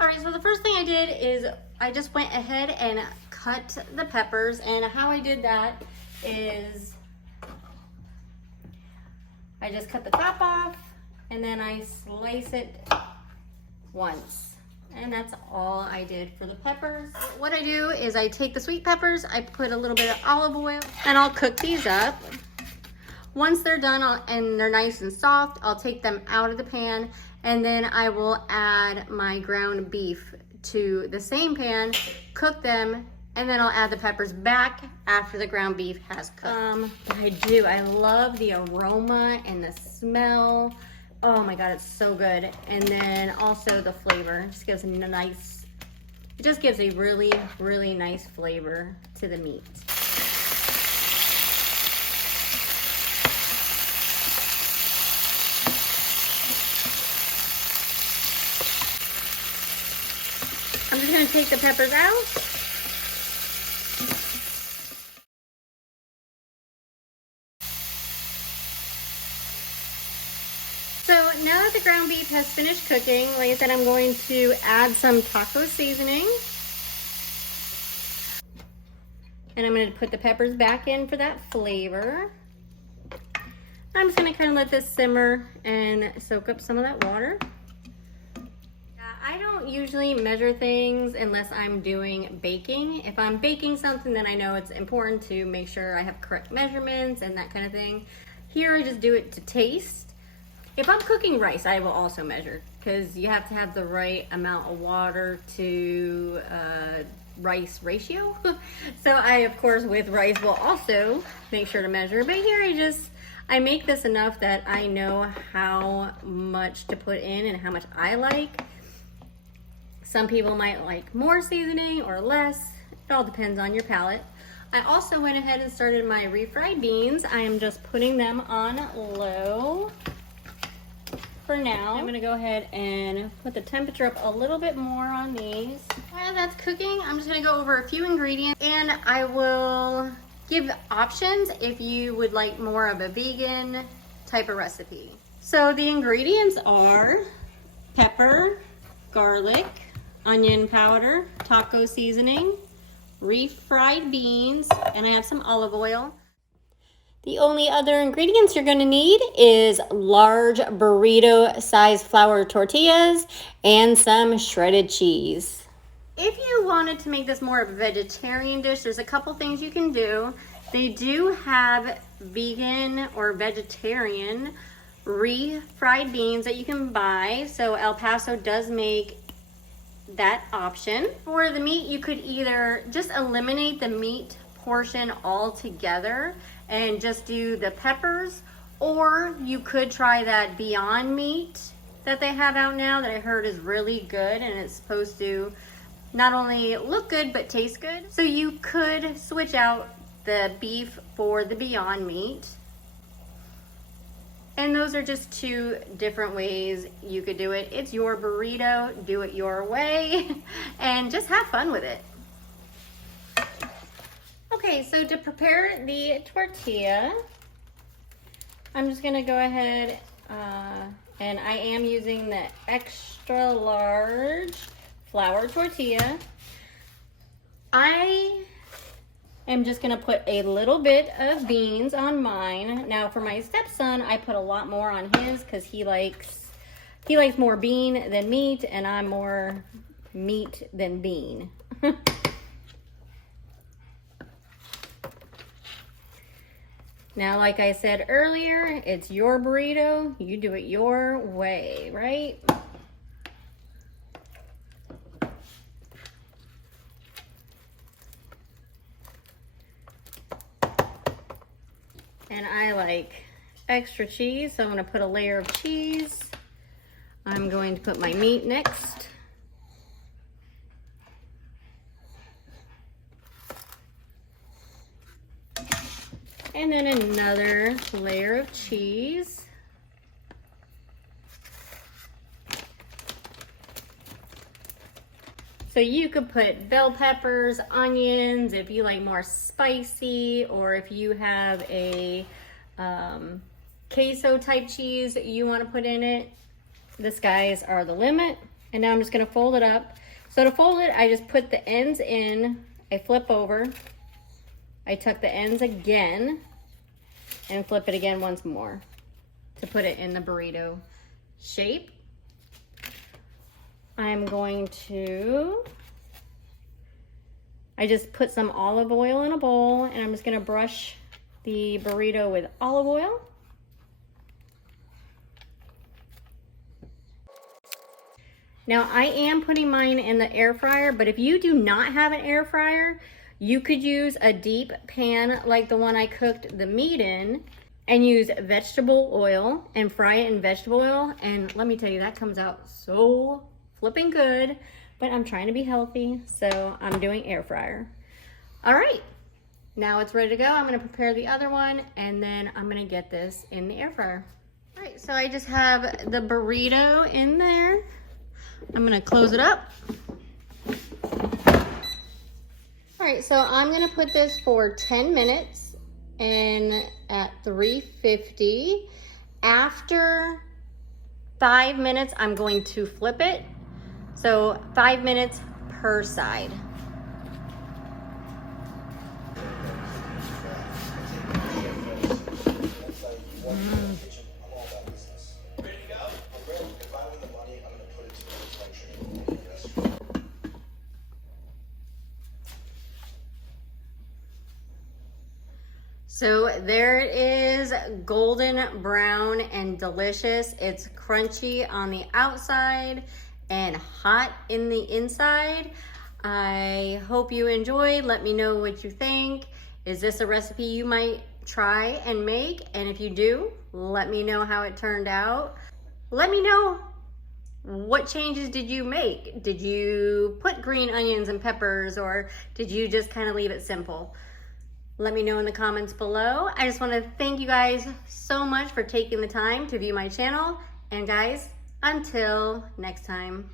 All right, so the first thing I did is I just went ahead and cut the peppers, and how I did that is I just cut the top off and then I slice it once. And that's all I did for the peppers. What I do is I take the sweet peppers, I put a little bit of olive oil, and I'll cook these up. Once they're done and they're nice and soft, I'll take them out of the pan, and then I will add my ground beef to the same pan, cook them, and then I'll add the peppers back after the ground beef has cooked. I love the aroma and the smell. Oh my God, it's so good. And then also the flavor, just gives it just gives a really, really nice flavor to the meat. I'm just gonna take the peppers out. So now that the ground beef has finished cooking, like I said, I'm going to add some taco seasoning. And I'm gonna put the peppers back in for that flavor. I'm just gonna kind of let this simmer and soak up some of that water. I don't usually measure things unless I'm doing baking. If I'm baking something, then I know it's important to make sure I have correct measurements and that kind of thing. Here I just do it to taste. If I'm cooking rice, I will also measure, because you have to have the right amount of water to rice ratio. So I, of course, with rice will also make sure to measure. But here I make this enough that I know how much to put in and how much I like. Some people might like more seasoning or less. It all depends on your palate. I also went ahead and started my refried beans. I am just putting them on low for now. I'm gonna go ahead and put the temperature up a little bit more on these. While that's cooking, I'm just gonna go over a few ingredients, and I will give options if you would like more of a vegan type of recipe. So the ingredients are pepper, garlic, onion powder, taco seasoning, refried beans, and I have some olive oil. The only other ingredients you're gonna need is large burrito size flour tortillas and some shredded cheese. If you wanted to make this more of a vegetarian dish, there's a couple things you can do. They do have vegan or vegetarian refried beans that you can buy. So El Paso does make that option. For the meat, you could either just eliminate the meat portion altogether and just do the peppers, or you could try that Beyond Meat that they have out now that I heard is really good, and it's supposed to not only look good but taste good. So you could switch out the beef for the Beyond Meat. And those are just two different ways you could do it. It's your burrito, do it your way, and just have fun with it. Okay, so to prepare the tortilla, I'm just gonna go ahead and I am using the extra large flour tortilla. I am just gonna put a little bit of beans on mine. Now for my stepson, I put a lot more on his because he likes more bean than meat, and I'm more meat than bean. Now, like I said earlier, it's your burrito. You do it your way, right? And I like extra cheese, so I'm gonna put a layer of cheese. I'm going to put my meat next. And then another layer of cheese. So you could put bell peppers, onions, if you like more spicy, or if you have a queso type cheese that you want to put in it. The skies are the limit. And now I'm just gonna fold it up. So to fold it, I just put the ends in, I flip over, I tuck the ends again, and flip it again once more to put it in the burrito shape. I'm going to, I just put some olive oil in a bowl, and I'm just gonna brush the burrito with olive oil. Now I am putting mine in the air fryer, but if you do not have an air fryer, you could use a deep pan like the one I cooked the meat in and use vegetable oil and fry it in vegetable oil. And let me tell you, that comes out so flipping good, but I'm trying to be healthy, so I'm doing air fryer. All right, now it's ready to go. I'm gonna prepare the other one, and then I'm gonna get this in the air fryer. All right, so I just have the burrito in there. I'm gonna close it up. All right, so I'm gonna put this for 10 minutes and at 350. After 5 minutes, I'm going to flip it. So 5 minutes per side. So there it is, golden brown and delicious. It's crunchy on the outside and hot in the inside. I hope you enjoyed. Let me know what you think. Is this a recipe you might try and make? And if you do, let me know how it turned out. Let me know, what changes did you make? Did you put green onions and peppers, or did you just kind of leave it simple? Let me know in the comments below. I just want to thank you guys so much for taking the time to view my channel. And guys, until next time.